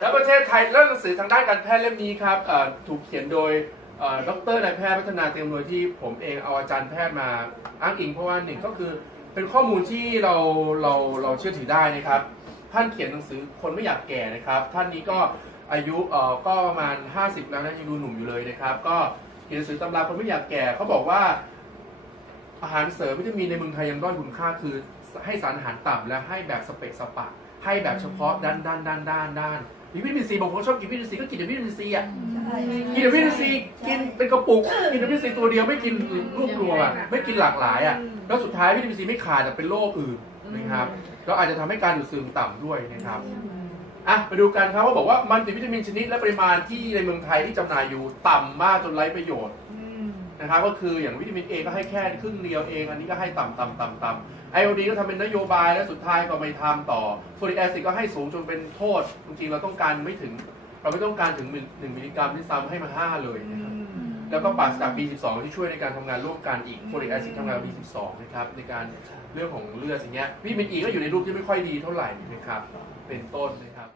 แล้วประเทศไทยเรื่องหนังสือทางด้านการแพทย์เล่มนี้ครับถูกเขียนโดยดรนายแพทย์พัฒนาเตรียมรวยที่ผมเองเอาอาจารย์แพทย์มาอ้างอิงเพราะว่าหนึ่งก็คือเป็นข้อมูลที่เราเราเราเชื่อถือได้นะครับ ท่านเขียนหนังสือคนไม่อยากแก่นะครับ ท่านนี้ก็อายุเอ่อก็ประมาณ 50 แล้วนะยังดูหนุ่มอยู่เลยนะครับ ก็เขียนหนังสือตำราคนไม่อยากแก่เขาบอกว่า อาหารเสริมวิตามินในเมืองไทยยังด้อยคุณค่าคือให้สารอาหารต่ำและให้แบบสเปกสปะ ให้แบบเฉพาะด้านด้านด้านด้านด้าน มีวิตามินซีบางคนชอบกินวิตามินซีก็กินแต่วิตามินซีอะกินแต่วิตามินซีกินเป็นกระปุกกินแต่วิตามินซีตัวเดียวไม่กินรวบรวมอะไม่กินหลากหลายอะแล้วสุดท้ายวิตามินซีไม่ขาดแต่เป็นโรคอื่นนะครับก็อาจจะทำให้การดูดซึมต่ำด้วยนะครับอะมาดูกันครับว่าบอกว่ามันติวิตามินชนิดและปริมาณที่ในเมืองไทยที่จำหน่ายอยู่ต่ำมากจนไร้ประโยชน์ นะครับก็คืออย่างวิตามินเอก็ให้แค่ครึ่งเดียวเอง อันนี้ก็ให้ต่ำต่ำต่ำต่ำไอโอดีก็ทำเป็นนโยบายแล้วสุดท้ายก็ไม่ทำต่อโฟลิกแอซิดก็ให้สูงจนเป็นโทษจริงๆเราต้องการไม่ถึง เราไม่ต้องการถึงหนึ่งมิลลิกรัมที่ซ้ำให้มาห้าเลยนะครับแล้วก็ปราศจาก B12 ที่ช่วยในการทำงานร่วมกันอีกโฟลิกแอซิดทำงาน B12 นะครับในการเรื่องของเลือดอย่างเงี้ยวิตามินอีก็อยู่ในรูปที่ไม่ค่อยดีเท่าไหร่นะครับเป็นต้นนะครับ